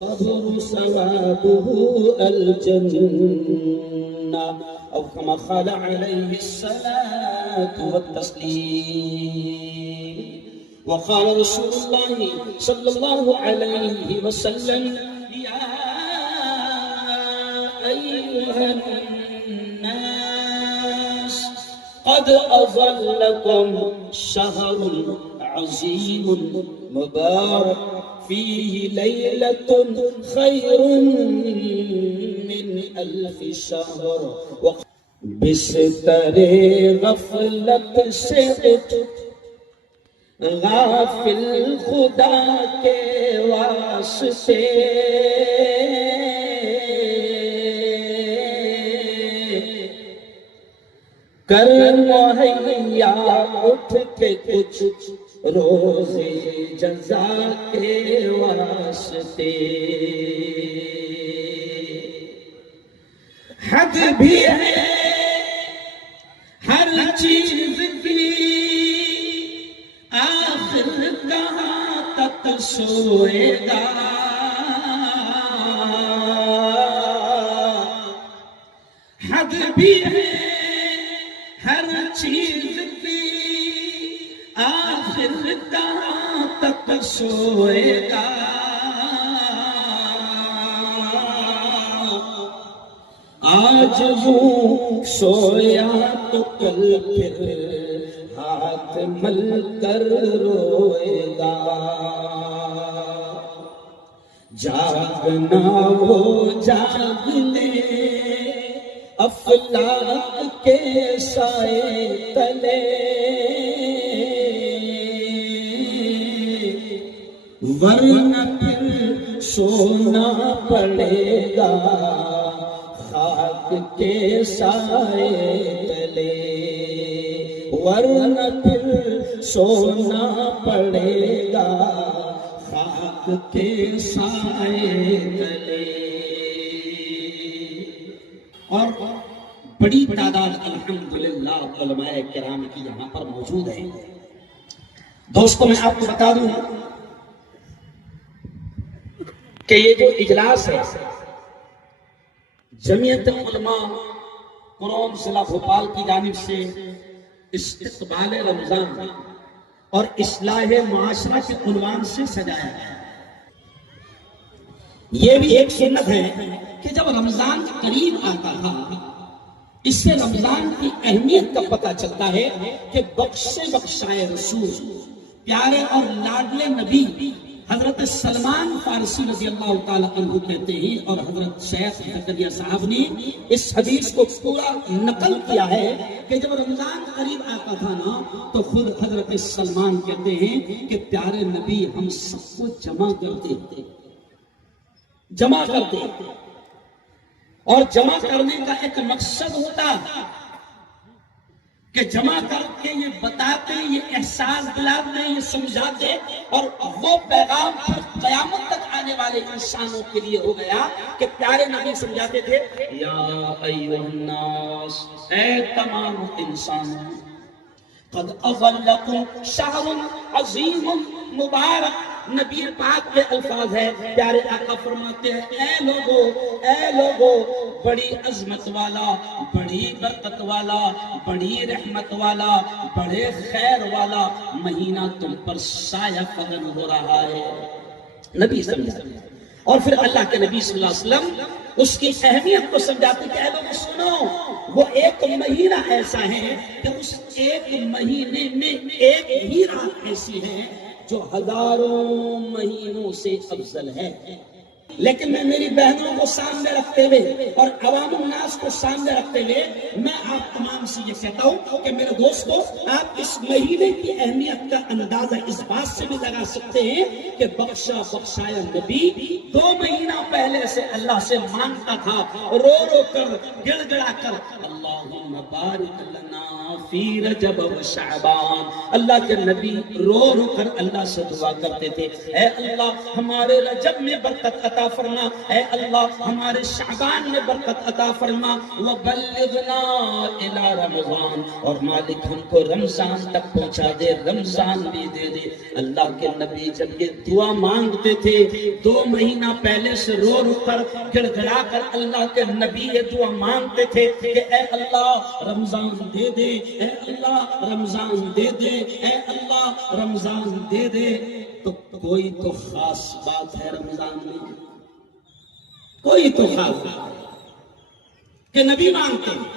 ثوابه الجنة أو كما قال عليه الصلاة والتسليم. وقال رسول الله صلى الله عليه وسلم: يا أيها الناس قد أظلكم شهر عظيم مبارك فيه ليلة خير من 1000 شهر. بستر غفلت سے غافل خدا کے واسطے کر مہیا اٹھ کے کچھ روزے جزا کے واسطے. حد بھی ہے ہر چیز کی، آخر کہاں تک سوئے گا. حد بھی ہے ہر چیز کی، آخر کہاں تک سوئے گا. آج وہ سویا تو کل پھر ہاتھ مل کر روئے گا. جاگنا وہ جاگ لے افلاک کے سائے تلے، ورنہ پھر سونا پڑے گا خاک کے سائے تلے. ورنہ پھر سونا پڑے گا خاک کے سائے تلے. اور بڑی تعداد الحمدللہ علماء کرام کی یہاں پر موجود ہے. دوستوں میں آپ کو بتا دوں کہ یہ جو اجلاس ہے جمعیت علماء قرون ضلع بھوپال کی جانب سے استقبال رمضان اور اصلاح معاشرہ کے عنوان سے سجایا گیا. یہ بھی ایک سنت ہے کہ جب رمضان قریب آتا تھا، اس سے رمضان کی اہمیت کا پتہ چلتا ہے کہ بخشے بخشائے رسول پیارے اور لاڈلے نبی حضرت سلمان فارسی رضی اللہ تعالیٰ عنہ کہتے ہیں، اور حضرت شیخ زکریا صاحب نے اس حدیث کو پورا نقل کیا ہے کہ جب رمضان قریب آتا تھا نا تو خود حضرت سلمان کہتے ہیں کہ پیارے نبی ہم سب کو جمع کرتے اور جمع کرنے کا ایک مقصد ہوتا کہ جمع کر کے یہ بتاتے، یہ احساس دلاتے، یہ سمجھاتے، اور وہ پیغام قیامت تک آنے والے انسانوں کے لیے ہو گیا کہ پیارے نبی سمجھاتے تھے: یا ایھا الناس، اے تمام انسانوں، قد اظلکم شہر عظیم مبارک. نبی پاک کے الفاظ ہے، پیارے آقا فرماتے ہیں: اے لوگو، بڑی عظمت والا، بڑی برکت والا، بڑی رحمت والا، بڑے خیر والا مہینہ تم پر سایہ فگن ہو رہا ہے. نبی سمجھا. اور پھر اللہ کے نبی صلی اللہ علیہ وسلم اس کی اہمیت کو سمجھاتے کہ اے لوگ سنو، وہ ایک مہینہ ایسا ہے کہ اس ایک مہینے میں ایک ہی رات ایسی ہے جو ہزاروں مہینوں سے افضل ہے. لیکن میں میری بہنوں کو سامنے رکھتے ہوئے اور عوام الناس کو سامنے رکھتے ہوئے میں آپ تمام سے یہ کہتا ہوں کہ میرے دوستو، آپ اس مہینے کی اہمیت کا اندازہ اس بات سے بھی لگا سکتے ہیں کہ بخشا بخشایا نبی 2 مہینہ پہلے سے اللہ سے مانگتا تھا، رو رو کر، گڑ گڑا کر: اللہم بارک لنا فی رجب و شعبان. اللہ کے نبی رو رو کر اللہ سے دعا کرتے تھے، اے اللہ ہمارے رجب میں برکت عطا فرما، اے اللہ ہمارے شعبان میں برکت عطا فرما، وبلغنا الی رمضان، اور مالک ہم کو رمضان تک پہنچا دے، رمضان بھی دے دے. اللہ کے نبی جب یہ دعا مانگتے تھے 2 مہینہ پہلے سے رو رو کر گڑ گڑا کر اللہ کے نبی یہ دعا مانگتے تھے کہ اے اللہ رمضان دے دے، اے اللہ رمضان دے دے، اے اللہ رمضان دے دے. تو کوئی تو خاص بات ہے رمضان میں، کوئی تو خاص بات ہے کہ نبی مانگتے ہیں.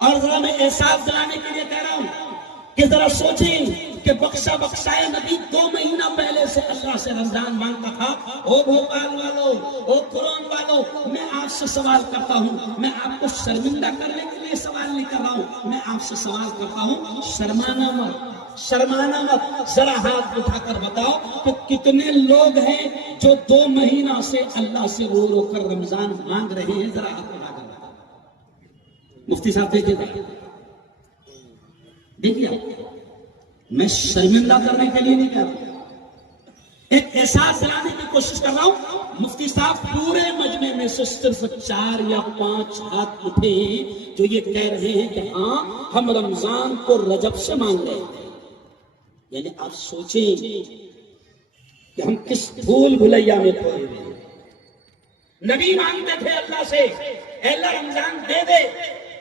اور ذرا میں احساس دلانے کے لیے کہہ رہا ہوں کہ ذرا سوچیں کہ بخشا بخشائے نبی 2 مہینہ پہلے سے اللہ سے رمضان مانگتا تھا. او بھوپال والوں، او قرآن والوں، میں آپ سے سوال کرتا ہوں، میں آپ کو شرمندہ کرنے کے لیے سوال نہیں کر رہا ہوں، میں آپ سے سوال کرتا ہوں، شرمانا مت، شرمانا مت. ذرا ہاتھ اٹھا کر بتاؤ کہ کتنے لوگ ہیں جو 2 مہینہ سے اللہ سے رو رو کر رمضان مانگ رہے ہیں؟ ذرا ہاتھ اٹھا کر بتاؤ. مفتی صاحب دیکھیے، دیکھیے میں شرمندہ کرنے کے لیے نہیں کہہ رہا، ایک احساس دلانے کی کوشش کر رہا ہوں. مفتی صاحب پورے مجمع میں سے صرف 4 یا 5 ہاتھ اٹھے ہیں جو یہ کہہ رہے ہیں کہ ہاں ہم رمضان کو رجب سے مانگ رہے ہیں. یعنی آپ سوچیں کہ ہم کس بھول بھلیا میں کھوئے ہوئے ہیں. نبی مانگتے تھے اللہ سے، اے اللہ رمضان دے دے.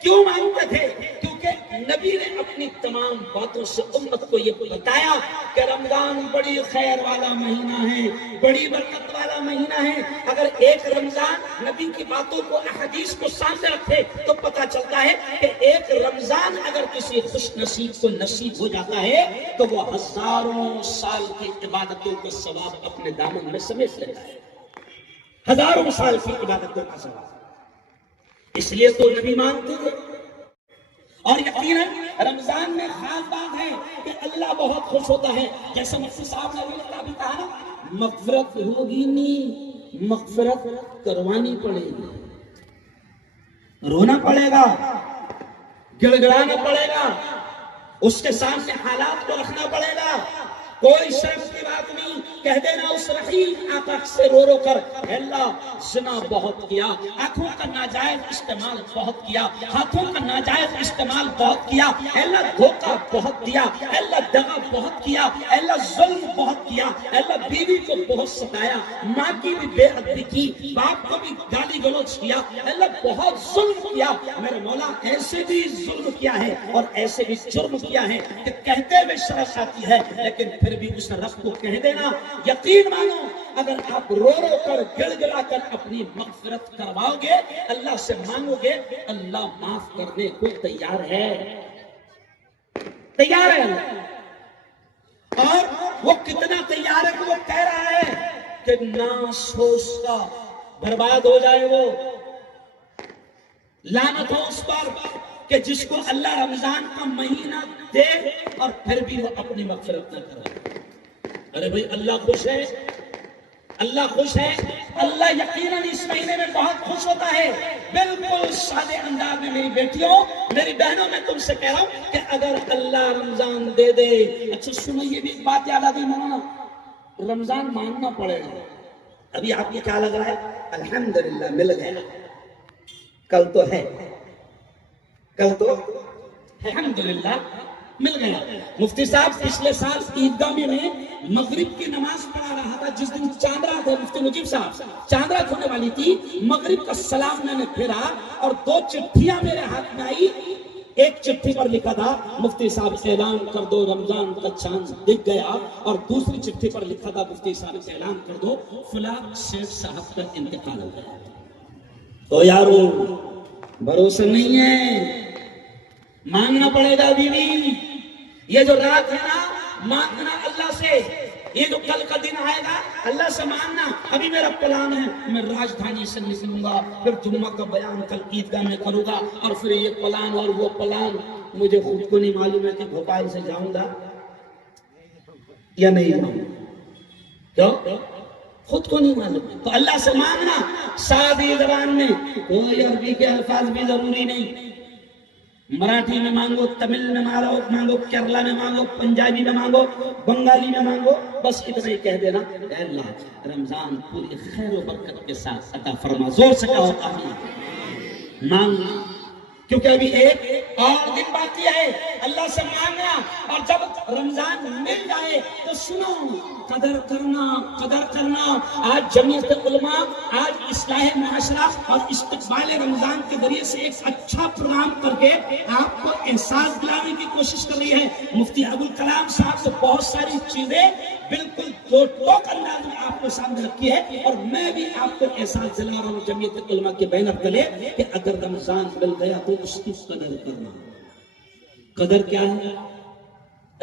کیوں مانگتے تھے؟ کیونکہ نبی نے اپنی تمام باتوں سے امت کو یہ بتایا کہ رمضان بڑی خیر والا مہینہ ہے، بڑی برکت والا مہینہ ہے. اگر ایک رمضان نبی کی باتوں کو، احادیث کو سامنے رکھے تو پتہ چلتا ہے کہ ایک رمضان اگر کسی خوش نصیب کو نصیب ہو جاتا ہے تو وہ ہزاروں سال کی عبادتوں کا ثواب اپنے دامن میں سمیٹ لیتا ہے، ہزاروں سال کی عبادتوں کا ثواب. اس لیے تو نبی مانگتے تھے. اور یقیناً رمضان میں خاص بات ہے کہ اللہ بہت خوش ہوتا ہے. جیسے مفتی صاحب نے بھی کہا نا، مغفرت ہوگی نہیں، مغفرت کروانی پڑے گی. رونا پڑے گا، گڑ گڑانا پڑے گا، اس کے سامنے حالات کو رکھنا پڑے گا. کوئی شرم کی بات نہیں. کہہ دینا اس رحیم آقا سے رو رو کر، اے اللہ زنا بہت کیا، آنکھوں کا ناجائز استعمال بہت کیا، ہاتھوں کا ناجائز استعمال بہت کیا، اے اللہ دھوکہ بہت دیا، اے اللہ دغا بہت کیا، اے اللہ ظلم بہت کیا، اے اللہ بیوی کو بہت ستایا، ماں کی بھی بے ادبی کی، باپ کو بھی گالی گلوچ کیا، اے اللہ بہت ظلم کیا. میرے مولا ایسے بھی ظلم کیا ہے اور ایسے بھی جرم کیا ہے کہ کہتے ہوئے شرف آتی ہے، لیکن پھر بھی اس رب کو کہہ دینا. یقین مانو اگر آپ رو رو کر گڑ گڑا کر اپنی مغفرت کرواؤ گے، اللہ سے مانگو گے، اللہ معاف کرنے کو تیار ہے، تیار ہے اللہ. اور وہ کتنا تیار ہے کہ وہ کہہ رہا ہے کہ ناس ہو اس کا، برباد ہو جائے وہ، لعنت ہو اس پر کہ جس کو اللہ رمضان کا مہینہ دے اور پھر بھی وہ اپنی مغفرت نہ کرے. ارے بھئی اللہ خوش ہے، اللہ خوش ہے. اللہ یقیناً اس مہینے میں بہت خوش ہوتا ہے. بالکل سادے انداز میں میری بیٹیوں، میری بہنوں، میں تم سے کہہ رہا ہوں کہ اگر اللہ رمضان دے دے. اچھا سنو، یہ بھی ایک بات یاد آتی مولانا، رمضان مانگنا پڑے گا. ابھی آپ کو کیا لگ رہا ہے؟ الحمدللہ مل گیا، کل تو ہے، کل تو الحمدللہ مل گیا. مفتی صاحب پچھلے سال عیدگاہ میں مغرب کی نماز پڑھا رہا تھا، جس دن چاندرا تھے مفتی مجیب صاحب، چاندرا ہونے والی تھی. مغرب کا سلام میں نے پھیرا اور 2 چٹھیاں میرے ہاتھ میں آئی. ایک چٹھی پر لکھا تھا مفتی صاحب اعلان کر دو رمضان کا چاند دکھ گیا، اور دوسری چٹھی پر لکھا تھا مفتی صاحب اعلان کر دو فلاں شیخ صاحب کا انتقال ہو گیا. تو یارو بھروسہ نہیں ہے، مانگنا پڑے گا. بیوی یہ جو رات ہے نا، مانگنا اللہ سے. یہ جو کل کا دن آئے گا اللہ سے مانگنا. ابھی میرا پلان ہے میں راجدھانی سے نکلوں گا، پھر جمعہ کا بیان کل عیدگاہ میں کروں گا، اور پھر یہ پلان اور وہ پلان. مجھے خود کو نہیں معلوم ہے کہ بھوپال سے جاؤں گا یا نہیں جاؤں گا. کیوں؟ خود کو نہیں معلوم. تو اللہ سے مانگنا سادی زبان میں، کوئی عربی کے الفاظ بھی ضروری نہیں. مراٹھی میں مانگو، تمل میں مانگو، کیرلا میں مانگو، پنجابی میں مانگو، بنگالی میں مانگو، بس اتنا ہی کہہ دینا اے اللہ رمضان پوری خیر و برکت کے ساتھ عطا فرما، زور سے کہو آمین۔ مانگ، کیونکہ ابھی ایک اور دن باقی ہے اللہ سے مانگنا، اور جب رمضان مل جائے تو سنو قدر کرنا۔ آج جمعیت علماء، آج اصلاح معاشرہ اور استقبال رمضان کے ذریعے سے ایک اچھا پروگرام کر کے آپ کو احساس دلانے کی کوشش کر رہی ہے۔ مفتی ابوالکلام صاحب سے بہت ساری چیزیں بالکل دو ٹوک انداز میں آپ کو سامنے رکھی ہے، اور میں بھی آپ کو احساس دلا رہا ہوں جمعیت علماء کے بینر تلے کہ اگر رمضان مل گیا تو اس کی قدر کرنا۔ قدر کیا ہے؟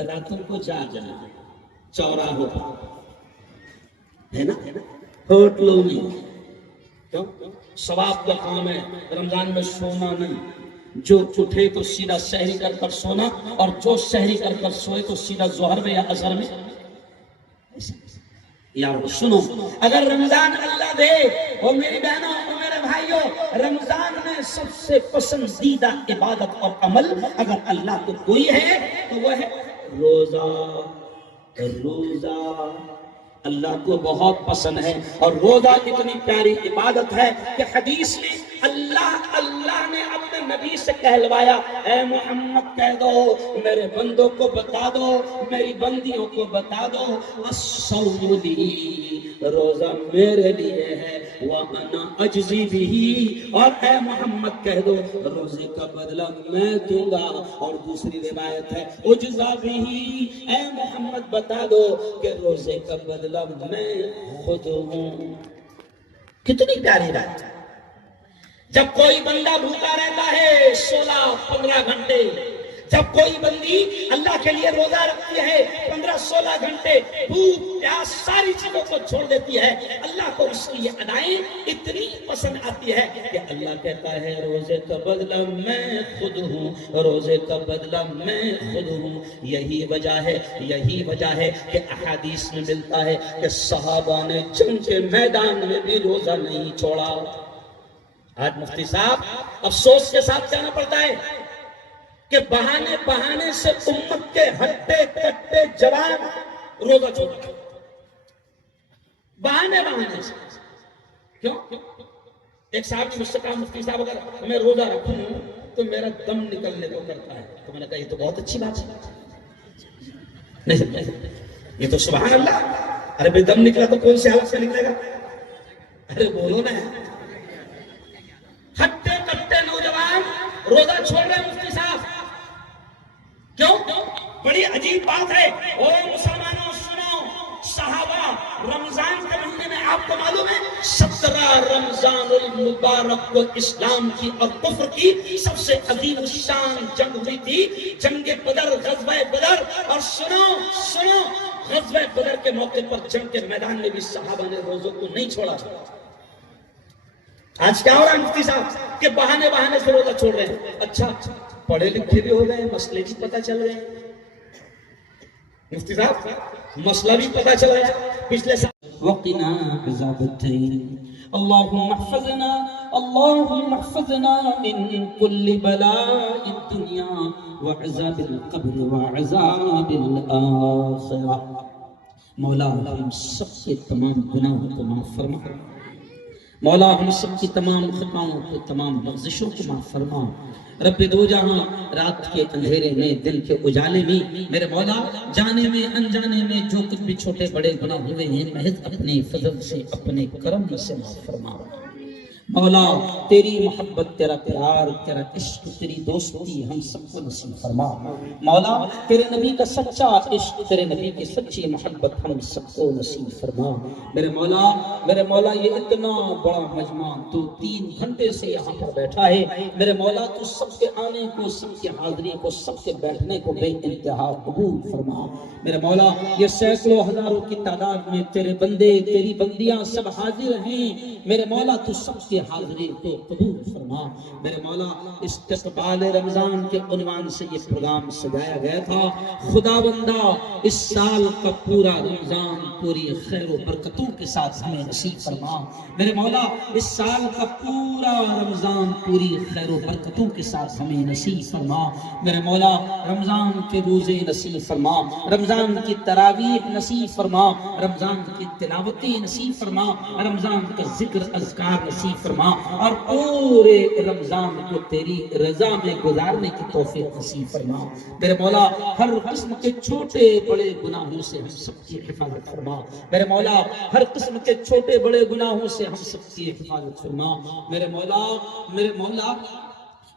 راتوں کو جاگنا، چوراہوں ہے نا، ہوٹلوں میں، کیوں؟ ثواب کا کام ہے۔ رمضان میں سونا نہیں، جو اٹھے تو سیدھا سحری کر سونا، اور جو سحری کر سوئے تو سیدھا ظہر میں یا عصر میں۔ یار سنو، اگر رمضان اللہ دے، اور میری بہنوں اور میرے بھائیوں، رمضان میں سب سے پسندیدہ عبادت اور عمل اگر اللہ کو کوئی ہے تو وہ ہے روزہ۔ روزہ اللہ کو بہت پسند ہے، اور روزہ اتنی پیاری عبادت ہے کہ حدیث میں اللہ نے اپنے نبی سے کہلوایا، اے محمد کہہ دو میرے بندوں کو بتا دو، میری بندیوں کو بتا دو، الصوم لی، روزہ میرے لیے ہے، وَأَنَا أَجْزِي بِهِ، اور اے محمد کہہ دو روزے کا بدلہ میں دوں گا۔ اور دوسری روایت ہے اجزا بِهِ، اے محمد بتا دو کہ روزے کا بدلہ میں خود ہوں۔ کتنی پیاری بات ہے۔ جب کوئی بندہ بھوکا رہتا ہے 16-15 گھنٹے، جب کوئی بندی اللہ کے لیے روزہ رکھتی ہے 15-16 گھنٹے، بھوک پیاس ساری چیزوں کو چھوڑ دیتی ہے، اللہ کو اس کی یہ ادائیں اتنی پسند آتی ہے کہ اللہ کہتا ہے روزے کا بدلہ میں خود ہوں، روزے کا بدلہ میں خود ہوں۔ یہی وجہ ہے کہ احادیث میں ملتا ہے کہ صحابہ نے جنگ کے میدان میں بھی روزہ نہیں چھوڑا۔ آج مفتی صاحب افسوس کے ساتھ کہنا پڑتا ہے کہ بہانے سے امت کے ہٹے کٹے جوان روزہ چھوڑا، بہانے سے۔ کیوں؟ ایک صاحب نے مجھ سے کہا مفتی صاحب اگر میں روزہ رکھوں تو میرا دم نکلنے کو کرتا ہے، تو میں نے کہا یہ تو بہت اچھی بات ہے، نہیں یہ تو سبحان اللہ، ارے بے دم نکلا تو کون سی حالت سے نکلے گا؟ ارے بولو نا، ہٹے کٹے نوجوان روزہ چھوڑ رہے مفتی صاحب، کیوں؟ بڑی عجیب بات ہے۔ او مسلمانوں سنو، صحابہ رمضان کے مہینے میں آپ کو معلوم ہے 17 رمضان المبارک کو اسلام کی اور کفر کی سب سے عظیم الشان جنگ ہوئی تھی، جنگ بدر، غزوہ بدر۔ اور سنو غزوہ بدر کے موقع پر جنگ کے میدان میں بھی صحابہ نے روزوں کو نہیں چھوڑا۔ آج کیا ہو رہا ہے مفتی صاحب کہ بہانے سے روزہ چھوڑ رہے ہیں؟ اچھا پڑھے لکھے بھی ہو گئے، مسئلے بھی پتہ چل رہے ہیں مفتی صاحب، مسئلہ بھی پتہ چل رہا ہے پچھلے سال۔ وقنا عذاب الدین، اللهم احفظنا من كل بلاء الدنيا وعذاب القبر وعذاب الآخرة۔ مولا ہم سب کے تمام گناہوں کو معاف فرما، مولا ہم سب کی تمام خطاؤں کو، تمام لغزشوں کو معاف فرما۔ رب دو جہاں، رات کے اندھیرے میں، دل کے اجالے میں، میرے مولا جانے میں انجانے میں جو کچھ بھی چھوٹے بڑے گناہ ہوئے ہیں محض اپنے فضل سے، اپنے کرم سے معاف فرما۔ مولا تیری محبت، تیرا پیار، تیرا عشق، تیری دوستی ہم سب کو نصیب فرما۔ مولا تیرے نبی کا سچا عشق، تیرے نبی کی سچی محبت ہم سب کو نصیب فرما۔ میرے مولا یہ اتنا بڑا مجمع تو 3 گھنٹے سے یہاں پر بیٹھا ہے، میرے مولا تو سب کے آنے کو، سب کی حاضری کو، سب کے بیٹھنے کو بے انتہا قبول فرما۔ میرے مولا یہ سینکڑوں ہزاروں کی تعداد میں تیرے بندے، تیری بندیاں سب حاضر ہیں، میرے مولا تو سب کے حاضری کو قبول فرما۔ میرے مولا استقبال رمضان کے عنوان سے یہ پروگرام سجایا گیا تھا، خدا بندہ اس سال کا پورا رمضان پوری خیر و برکتوں کے ساتھ ہمیں نصیب فرما۔ میرے مولا اس سال کا پورا رمضان پوری خیر و برکتوں کے ساتھ ہمیں نصیب فرما۔ میرے مولا رمضان کے روزے نصیب فرما، رمضان کی تراویح نصیب فرما، رمضان کی تلاوتیں نصیب فرما، رمضان کا ذکر اذکار نصیب فرما، اور پورے رمضان کو تیری رضا میں گزارنے کی توفیق نصیب فرما۔ میرے مولا ہر قسم کے چھوٹے بڑے گناہوں سے ہم سب کی حفاظت فرما۔ میرے مولا ہر قسم کے چھوٹے بڑے گناہوں سے ہم سب کی حفاظت فرما۔ میرے مولا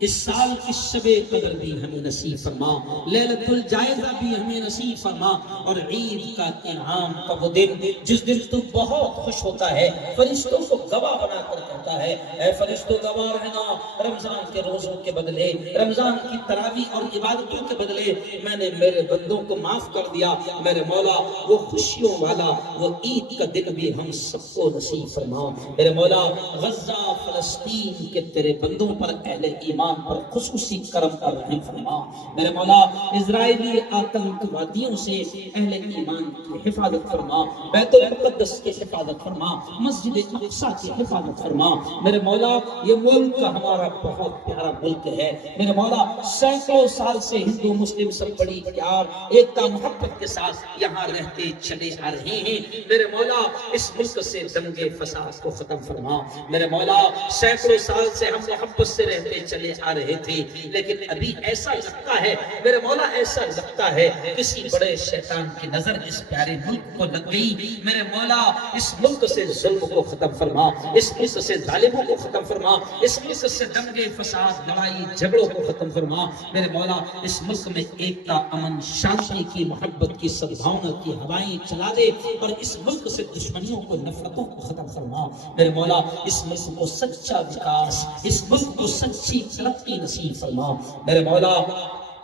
اس سال کی شب قدر بھی ہمیں نصیب فرما، لیلۃ الجائزہ بھی ہمیں نصیب فرما، اور عید کا انعام کا وہ دن جس دن تو بہت خوش ہوتا ہے، فرشتوں کو گواہ بنا کر کہتا ہے اے فرشتوں گواہ رہنا، رمضان کے روزوں کے بدلے، رمضان کی تراویح اور عبادتوں کے بدلے میں نے میرے بندوں کو معاف کر دیا۔ میرے مولا وہ خوشیوں والا وہ عید کا دن بھی ہم سب کو نصیب فرما۔ میرے مولا غزہ فلسطین کے تیرے بندوں پر اہل ایمان پر خصوصی کرم اور رحم فرما۔ میرے مولا اسرائیلی آتنکوادیوں سے اہل ایمان کی حفاظت فرما، بیت المقدس کی حفاظت فرما، مسجد اقصی کی حفاظت فرما۔ میرے مولا یہ ملک ہمارا بہت پیارا ملک ہے، میرے مولا سینکڑوں سال سے ہندو مسلم سب بڑی پیار ایکتا محبت کے ساتھ یہاں رہتے چلے آ رہے ہیں۔ میرے مولا اس ملک سے دنگے فساد کو ختم فرما۔ میرے مولا سینکڑوں سال سے ہم محبت سے رہتے چلے آ رہے تھے، لیکن ابھی ایسا لگتا ہے میرے مولا، ایسا لگتا ہے کسی بڑے شیطان کی نظر اس پیارے ملک کو لگ گئی۔ میرے مولا اس ملک سے ظلم کو ختم فرما، اس ملک سے ظالموں کو ختم فرما، اس ملک سے دنگے فساد لڑائی جھگڑوں کو ختم فرما۔ میرے مولا اس ملک میں ایکتا امن شانتی کی محبت کی سدبھاونا کی ہوائیں چلا دے، اور اس ملک سے دشمنیوں کو نفرتوں کو ختم فرما۔ میرے مولا اس ملک کو سچا وکاس، اس ملک کو سچی ترقی نصیب فرما۔ میرے مولا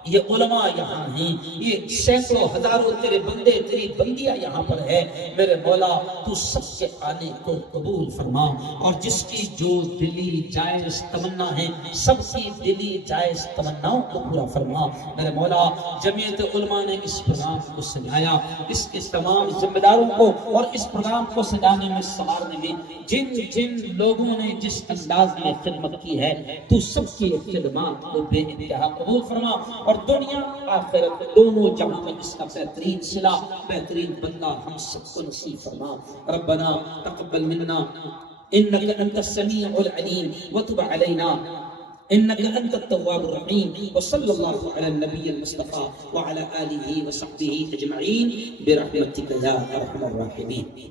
یہ علماء یہاں ہیں، یہ سینکڑوں ہزاروں تیرے بندے تیری بندیاں یہاں پر ہے، میرے مولا تو سب کے آنے کو قبول فرما، اور جس کی جو دلی جائز تمنا ہے سب کی دلی جائز تمناؤں کو پورا فرما۔ میرے مولا جمعیت علماء نے اس پروگرام کو سجایا، اس کے تمام ذمہ داروں کو اور اس پروگرام کو سجانے میں سنوارنے میں جن لوگوں نے جس انداز میں خدمت کی ہے، تو سب کی خدمات کو بے انتہا قبول فرما، اور دنیا آخرت دونوں جہاں میں اس کا بہترین صلہ بہترین بندہ ہم سب کو نصیب فرما۔ ربنا تقبل منا انك انت السميع العليم وتب علينا انك انت التواب الرحيم، وصلى الله على النبي المصطفى وعلى آله وصحبه اجمعين برحمتك يا ارحم الراحمين۔